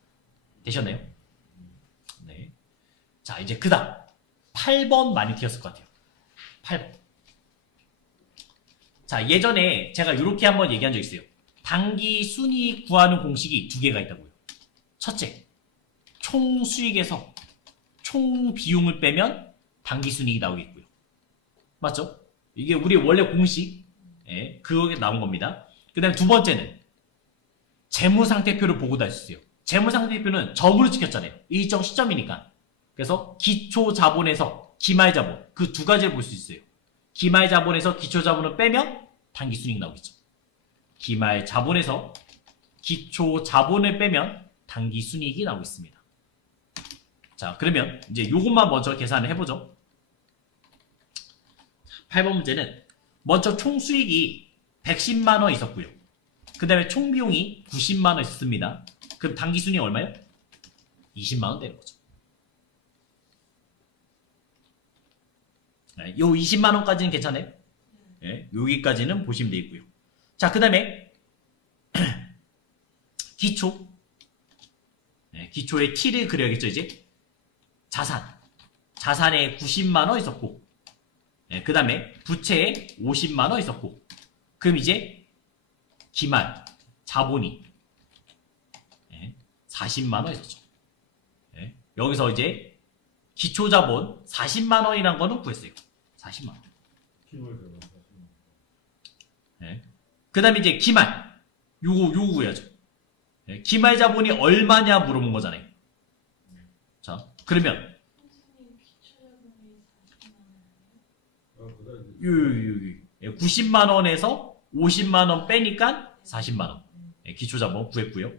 되셨나요? 네. 자, 이제 그 다음 8번 많이 튀었을 것 같아요. 8번. 자, 예전에 제가 이렇게 한번 얘기한 적 있어요. 단기 순이익 구하는 공식이 두 개가 있다고요. 첫째, 총 수익에서 총 비용을 빼면 단기 순이익이 나오겠고요. 맞죠? 이게 우리 원래 공식, 그게 나온 겁니다. 그 다음에 두 번째는 재무상태표를 보고 다녔어요. 재무상태표는 점으로 찍혔잖아요. 일정 시점이니까. 그래서 기초자본에서 기말자본, 그 두 가지를 볼 수 있어요. 기말자본에서 기초자본을 빼면 단기 순이익 나오겠죠. 기말자본에서 기초자본을 빼면 단기 순이익이 나오겠습니다. 자, 그러면 이제 요것만 먼저 계산을 해보죠. 8번 문제는 먼저 총 수익이 110만 원 있었고요. 그 다음에 총 비용이 90만 원 있었습니다. 그럼 단기 순이익 얼마요? 20만 원 되는 거죠. 요 20만 원까지는 괜찮아요? 여기까지는 보시면 되겠고요. 자, 그 다음에 기초. 기초에 T를 그려야겠죠, 이제. 자산에 90만 원 있었고, 그 다음에 부채에 50만 원 있었고, 그럼 이제 기말 자본이 40만 원 있었죠. 여기서 이제 기초자본 40만 원이란 거는 구했어요. 40만 원. 그 다음에 이제 기말 요거 구해야죠. 기말 자본이 얼마냐 물어본 거잖아요. 자, 그러면 선생님 기초자본이 40만 원이에요? 여기 90만 원에서 50만 원 빼니까 40만 원. 기초자본 구했고요.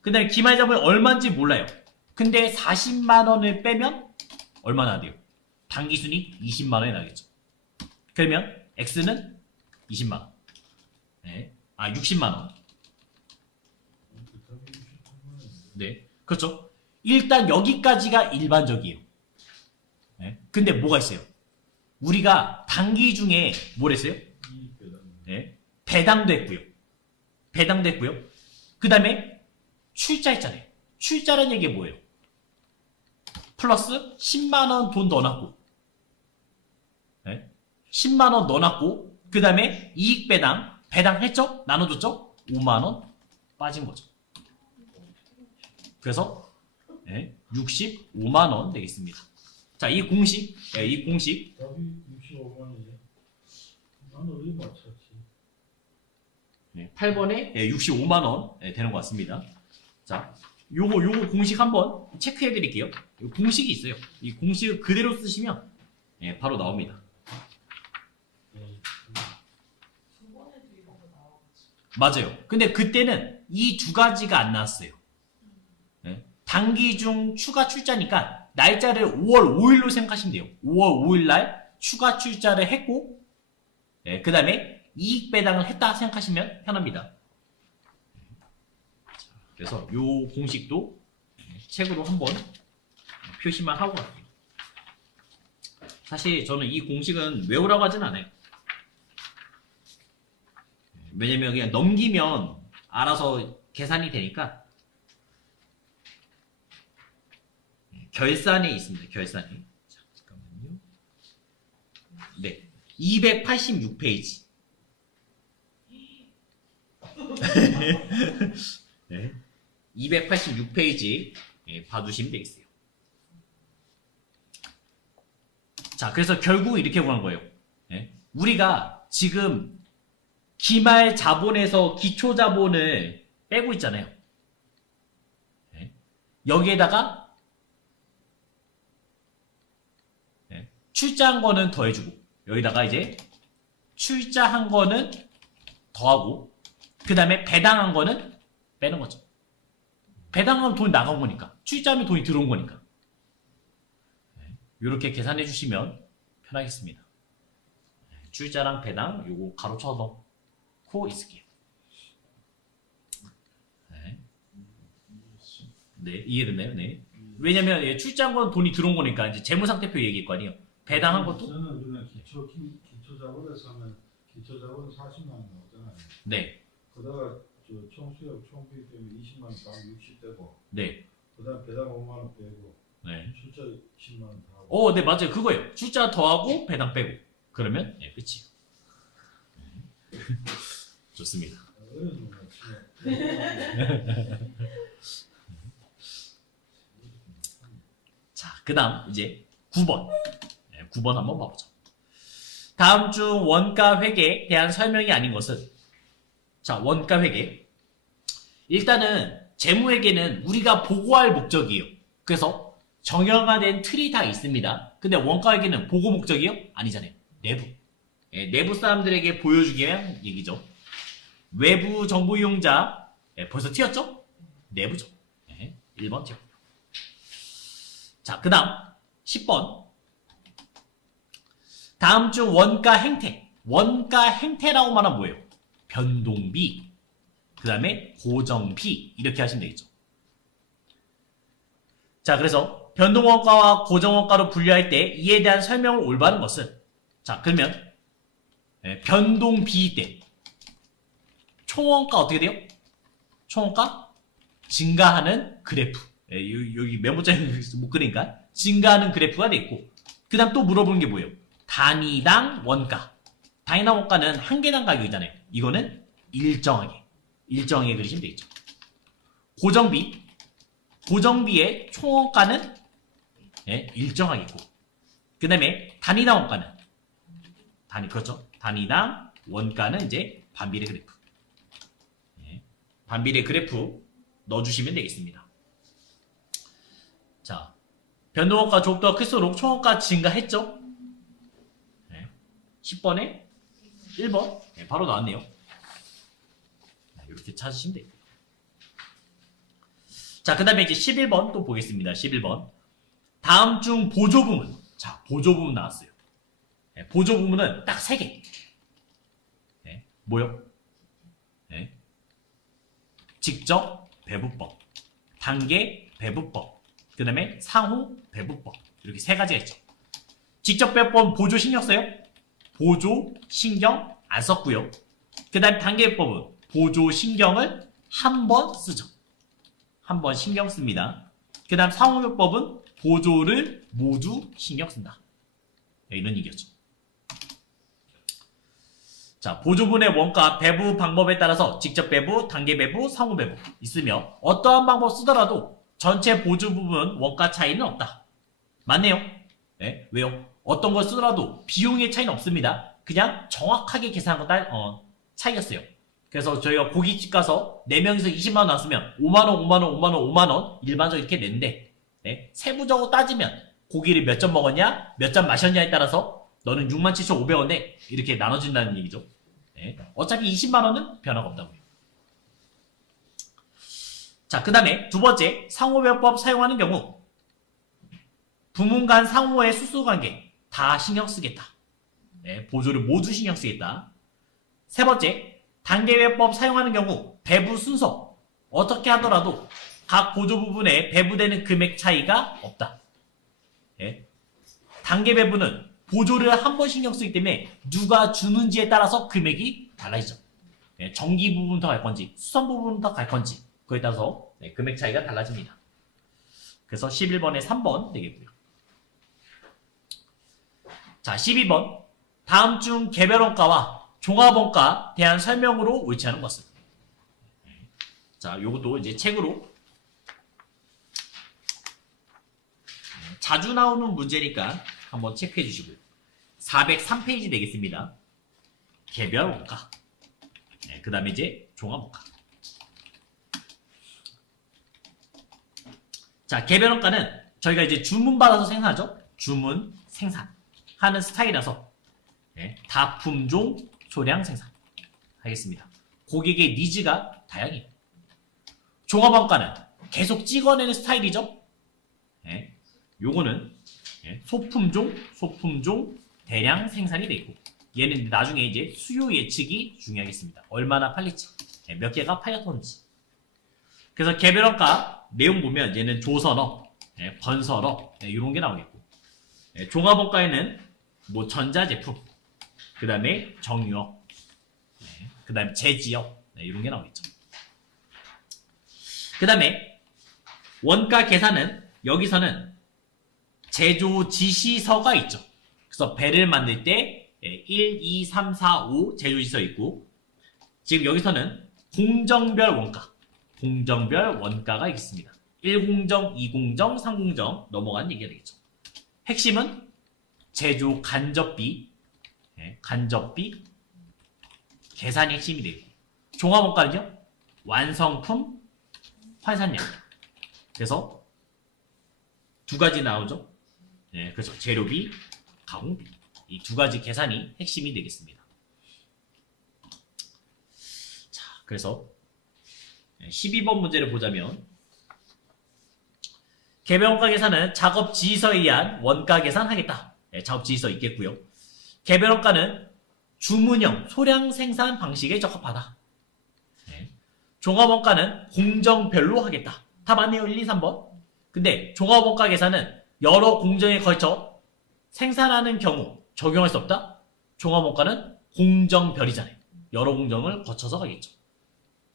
그 다음에 기말 자본이 얼마인지 몰라요. 근데 40만 원을 빼면 얼마나 돼요? 단기순이익 20만 원이 나겠죠. 그러면 X는 20만 원. 60만 원. 네, 그렇죠. 일단 여기까지가 일반적이에요. 근데 뭐가 있어요? 우리가 단기 중에 뭘 했어요? 배당도 했고요. 배당도 했고요. 그 다음에 출자 했잖아요. 출자라는 얘기가 뭐예요? 플러스 10만원 돈 넣어놨고, 10만원 넣어놨고, 그 다음에 이익 배당했죠? 나눠줬죠? 5만원 빠진 거죠. 그래서 65만원 되겠습니다. 자, 이 공식, 답이 65만이네. 나는 어디 맞췄지? 8번에 65만원 되는 것 같습니다. 자, 요거 공식 한번 체크해 드릴게요. 요 공식이 있어요. 이 공식을 그대로 쓰시면 바로 나옵니다. 저번에도 이런 거 나와가지고. 맞아요. 근데 그때는 이 두 가지가 안 나왔어요. 단기 중 추가 출자니까 날짜를 5월 5일로 생각하시면 돼요. 5월 5일 날 추가 출자를 했고, 그 다음에 이익 배당을 했다 생각하시면 편합니다. 그래서 요 공식도 책으로 한번 표시만 하고 갈게요. 사실 저는 이 공식은 외우라고 하진 않아요. 왜냐면 그냥 넘기면 알아서 계산이 되니까. 결산에 있습니다. 결산에. 잠깐만요. 네. 286페이지. 네. 286페이지 봐두시면 되겠어요. 자, 그래서 결국 이렇게 구한 거예요. 우리가 지금 기말 자본에서 기초 자본을 빼고 있잖아요. 여기에다가 출자한 거는 더해주고, 여기다가 이제 출자한 거는 더하고, 그 다음에 배당한 거는 빼는 거죠. 배당하면 돈이 나간 거니까, 출자하면 돈이 들어온 거니까. 이렇게 계산해 주시면 편하겠습니다. 출자랑 배당 요거 가로쳐 넣고 있을게요. 네, 이해됐나요? 네. 왜냐면 출자한 건 돈이 들어온 거니까 이제 재무상태표 얘기일 거 아니에요. 배당한 것도? 저는 그냥 기초 자본에서 하면 기초 자본 40만 원 나오잖아요. 네. 그다가 총수역 총비 때문에 20만 원 딱 60대고, 네. 그다음 배당 5만 원 빼고, 네. 출자 10만 원 다 하고. 네, 맞아요. 그거예요. 출자 더하고 배당 빼고. 그러면 끝이에요. 좋습니다. 어려운 거 같지만. 자, 그 다음 이제 9번. 9번 한번 봐보죠. 다음 중 원가 회계에 대한 설명이 아닌 것은? 자, 원가 회계. 일단은 재무회계는 우리가 보고할 목적이에요. 그래서 정형화된 틀이 다 있습니다. 근데 원가 회계는 보고 목적이요? 아니잖아요. 내부. 내부 사람들에게 보여주기 위한 얘기죠. 외부 정보 이용자. 벌써 튀었죠? 내부죠. 1번 튀었고. 자, 그 다음 10번. 다음 중 원가 행태. 원가 행태라고 말하면 뭐예요? 변동비, 그 다음에 고정비 이렇게 하시면 되겠죠. 자, 그래서 변동원가와 고정원가로 분류할 때 이에 대한 설명을 올바른 것은, 자, 그러면 변동비 때 총원가 어떻게 돼요? 총원가 증가하는 그래프. 여기 메모장에 못 그리니까 증가하는 그래프가 돼 있고, 그 다음 또 물어보는 게 뭐예요? 단위당 원가. 단위당 원가는 한 개당 가격이잖아요. 이거는 일정하게 그리시면 되겠죠. 고정비. 고정비의 총원가는 일정하게 있고, 그 다음에 단위당 원가는 그렇죠. 단위당 원가는 이제 반비례 그래프. 반비례 그래프 넣어주시면 되겠습니다. 자, 변동원가 족도가 클수록 총원가 증가했죠? 10번에 1번 바로 나왔네요. 이렇게 찾으시면 돼요. 자, 그 다음에 이제 11번 또 보겠습니다. 11번. 다음 중 보조부문. 자, 보조부문 나왔어요. 보조부문은 딱 3개. 뭐요? 직접 배부법, 단계 배부법, 그 다음에 상호 배부법. 이렇게 3가지가 있죠. 직접 배부법 보조 신경 써요? 보조 신경 안 썼고요. 그 다음 단계법은 보조 신경을 한 번 쓰죠. 한 번 신경 씁니다. 그 다음 상호법은 보조를 모두 신경 쓴다. 이런 얘기였죠. 자, 보조분의 원가 배부 방법에 따라서 직접 배부, 단계 배부, 상호 배부 있으며 어떠한 방법 쓰더라도 전체 보조 부분 원가 차이는 없다. 맞네요. 네, 왜요? 어떤 걸 쓰더라도 비용의 차이는 없습니다. 그냥 정확하게 계산한 건 차이였어요. 그래서 저희가 고깃집 가서 4명이서 20만원 나왔으면 5만원, 5만원, 5만원, 5만원 일반적으로 이렇게 낸대. 네, 세부적으로 따지면 고기를 몇 점 먹었냐, 몇 잔 마셨냐에 따라서 너는 67,500원에 이렇게 나눠준다는 얘기죠. 네, 어차피 20만원은 변화가 없다고요. 자, 그 다음에 두 번째, 상호배분법 사용하는 경우 부문 간 상호의 수수관계 다 신경 쓰겠다. 네, 보조를 모두 신경 쓰겠다. 세 번째, 단계배법 사용하는 경우 배부 순서 어떻게 하더라도 각 보조 부분에 배부되는 금액 차이가 없다. 네. 단계 배부는 보조를 한 번 신경 쓰기 때문에 누가 주는지에 따라서 금액이 달라지죠. 네, 전기 부분부터 갈 건지 수선 부분부터 갈 건지 그에 따라서 네, 금액 차이가 달라집니다. 그래서 11번에 3번 되겠고요. 자, 12번 다음 중 개별원가와 종합원가 대한 설명으로 옳지 않은 것은. 자, 요것도 이제 책으로 자주 나오는 문제니까 한번 체크해 주시고요. 403페이지 되겠습니다. 개별원가. 네, 그 다음에 이제 종합원가. 자, 개별원가는 저희가 이제 주문 받아서 생산하죠. 주문 생산하는 스타일이라서 네, 다품종 소량 생산 하겠습니다. 고객의 니즈가 다양해요. 종합원가는 계속 찍어내는 스타일이죠. 네, 요거는 소품종 대량 생산이 돼 있고 얘는 나중에 이제 수요 예측이 중요하겠습니다. 얼마나 팔릴지, 몇 개가 팔렸던지. 그래서 개별원가 내용 보면 얘는 조선업, 건설업 이런 게 나오겠고 종합원가에는 뭐 전자제품, 그 다음에 정유업, 그 다음에 제지업 이런 게 나오겠죠. 그 다음에 원가 계산은 여기서는 제조 지시서가 있죠. 그래서 배를 만들 때 1, 2, 3, 4, 5 제조 지시서 있고 지금 여기서는 공정별 원가가 있습니다. 1공정, 2공정, 3공정 넘어간 얘기가 되겠죠. 핵심은 제조 간접비 계산이 핵심이 되고 종합원가는요 완성품 환산량. 그래서 두 가지 나오죠. 네, 그렇죠. 재료비, 가공비. 이 두 가지 계산이 핵심이 되겠습니다. 자, 그래서 12번 문제를 보자면 개별원가 계산은 작업 지시서에 의한 원가 계산하겠다. 네, 작업 지시서 있겠고요. 개별원가는 주문형 소량 생산 방식에 적합하다. 네. 종합원가는 공정별로 하겠다. 다 맞네요. 1, 2, 3번. 근데 종합원가 계산은 여러 공정에 걸쳐 생산하는 경우 적용할 수 없다. 종합원가는 공정별이잖아요. 여러 공정을 거쳐서 가겠죠.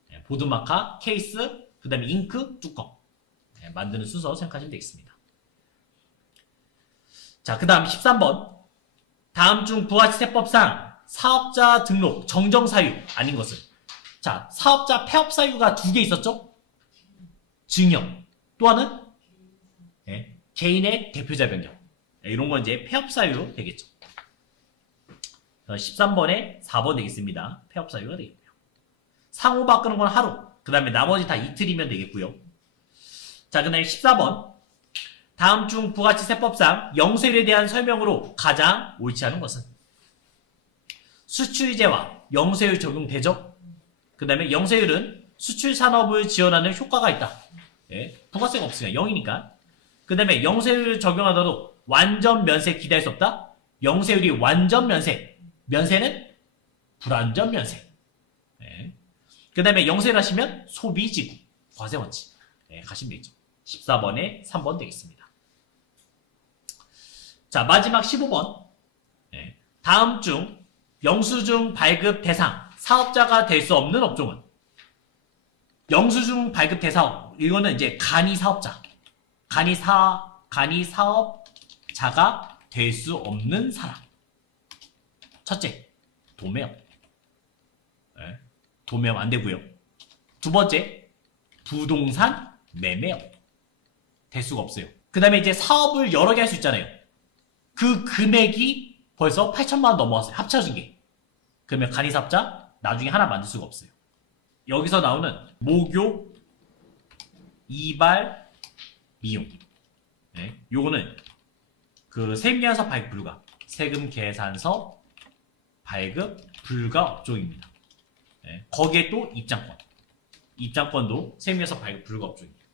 네, 보드마카, 케이스, 그 다음에 잉크, 뚜껑 만드는 순서 생각하시면 되겠습니다. 자, 그 다음 13번 다음 중 부가치세법상 사업자 등록 정정사유 아닌 것은. 자, 사업자 폐업사유가 2개 있었죠. 증여 또 하나는 개인의 대표자 변경 이런 건 이제 폐업사유 되겠죠. 13번에 4번 되겠습니다. 폐업사유가 되겠고요. 상호 바꾸는 건 하루, 그 다음에 나머지 다 이틀이면 되겠고요. 자, 그 다음에 14번 다음 중 부가치세법상 영세율에 대한 설명으로 가장 옳지 않은 것은. 수출제와 영세율 적용되죠. 그 다음에 영세율은 수출 산업을 지원하는 효과가 있다. 부가세가 없으니까 0이니까. 그 다음에 영세율을 적용하더라도 완전 면세 기대할 수 없다. 영세율이 완전 면세, 면세는 불완전 면세. 그 다음에 영세를 하시면 소비지구, 과세원칙 가시면 되죠. 14번에 3번 되겠습니다. 자, 마지막 15번 다음 중 영수증 발급 대상 사업자가 될 수 없는 업종은. 영수증 발급 대상 이거는 이제 간이 사업자, 간이 사업자가 될 수 없는 사람. 첫째, 도매업. 네, 도매업 안 되고요. 두 번째, 부동산 매매업. 될 수가 없어요. 그 다음에 이제 사업을 여러 개 할 수 있잖아요. 그 금액이 벌써 8천만 원 넘어왔어요. 합쳐진 게. 그러면 간이사업자 나중에 하나 만들 수가 없어요. 여기서 나오는 목욕, 이발, 미용. 네, 요거는 그 세금계산서 발급 불가, 세금 계산서 발급 불가 업종입니다. 네, 거기에 또 입장권. 입장권도 세금계산서 발급 불가 업종입니다.